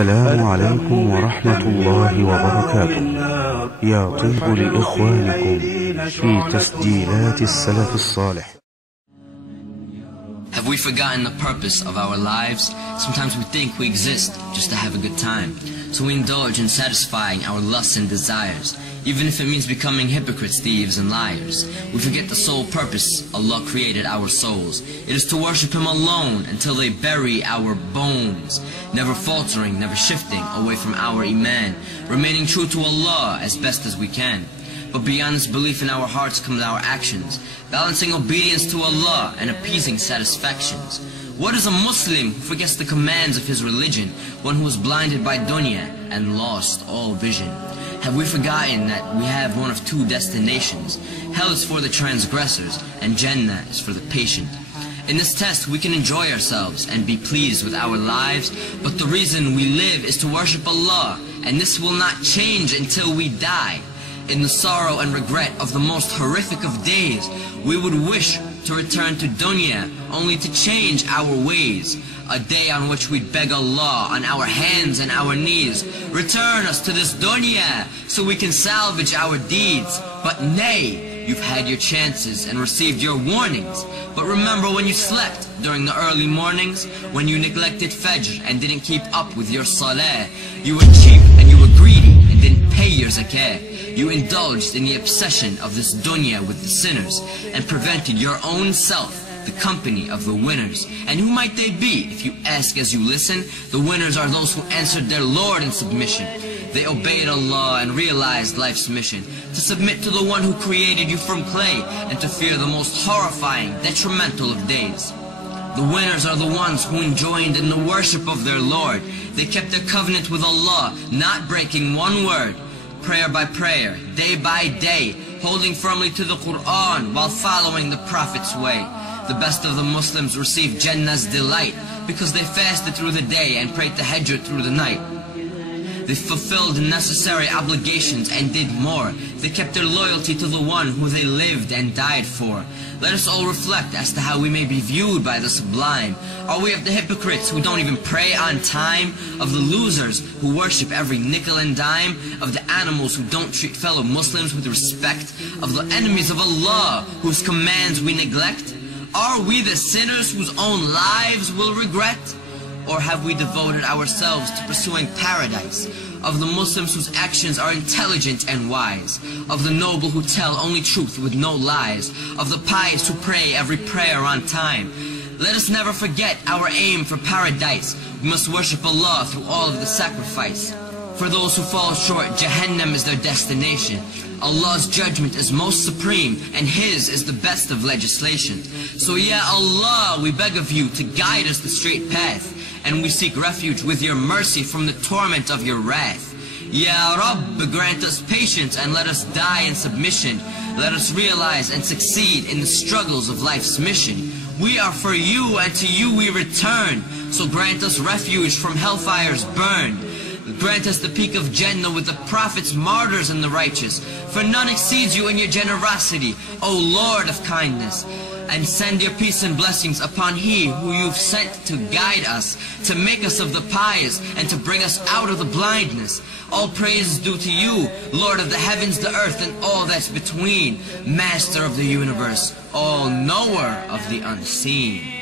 السلام عليكم ورحمة الله وبركاته. يطيب لإخوانكم في تسجيلات السلف الصالح. Have we forgotten the purpose of our lives? Sometimes we think we exist just to have a good time. So we indulge in satisfying our lusts and desires, even if it means becoming hypocrites, thieves, and liars. We forget the sole purpose Allah created our souls. It is to worship Him alone until they bury our bones, never faltering, never shifting away from our iman, remaining true to Allah as best as we can. But beyond this belief in our hearts comes our actions, balancing obedience to Allah and appeasing satisfactions. What is a Muslim who forgets the commands of his religion, one who is blinded by dunya and lost all vision? Have we forgotten that we have one of two destinations? Hell is for the transgressors, and Jannah is for the patient. In this test we can enjoy ourselves and be pleased with our lives, but the reason we live is to worship Allah, and this will not change until we die. In the sorrow and regret of the most horrific of days, we would wish to return to dunya, only to change our ways. A day on which we'd beg Allah on our hands and our knees, return us to this dunya so we can salvage our deeds. But nay, you've had your chances and received your warnings. But remember when you slept during the early mornings, when you neglected Fajr and didn't keep up with your salah. You were cheap and you were greedy and didn't pay your zakah. You indulged in the obsession of this dunya with the sinners and prevented your own self the company of the winners. And who might they be? If you ask as you listen, the winners are those who answered their Lord in submission. They obeyed Allah and realized life's mission, to submit to the one who created you from clay and to fear the most horrifying, detrimental of days. The winners are the ones who joined in the worship of their Lord. They kept their covenant with Allah, not breaking one word. Prayer by prayer, day by day, holding firmly to the Quran while following the Prophet's way. The best of the Muslims received Jannah's delight because they fasted through the day and prayed tahajjud through the night. They fulfilled necessary obligations and did more. They kept their loyalty to the one who they lived and died for. Let us all reflect as to how we may be viewed by the sublime. Are we of the hypocrites who don't even pray on time? Of the losers who worship every nickel and dime? Of the animals who don't treat fellow Muslims with respect? Of the enemies of Allah whose commands we neglect? Are we the sinners whose own lives will regret? Or have we devoted ourselves to pursuing paradise? Of the Muslims whose actions are intelligent and wise? Of the noble who tell only truth with no lies? Of the pious who pray every prayer on time? Let us never forget our aim for paradise. We must worship Allah through all of the sacrifice. For those who fall short, Jahannam is their destination. Allah's judgment is most supreme, and His is the best of legislation. So Ya Allah, we beg of you to guide us the straight path, and we seek refuge with your mercy from the torment of your wrath. Ya Rabb, grant us patience and let us die in submission. Let us realize and succeed in the struggles of life's mission. We are for you and to you we return, so grant us refuge from hellfire's burn. Grant us the peak of Jannah with the prophets, martyrs, and the righteous. For none exceeds you in your generosity, O Lord of kindness. And send your peace and blessings upon He who you've sent to guide us, to make us of the pious, and to bring us out of the blindness. All praise is due to you, Lord of the heavens, the earth, and all that's between, Master of the universe, all knower of the unseen.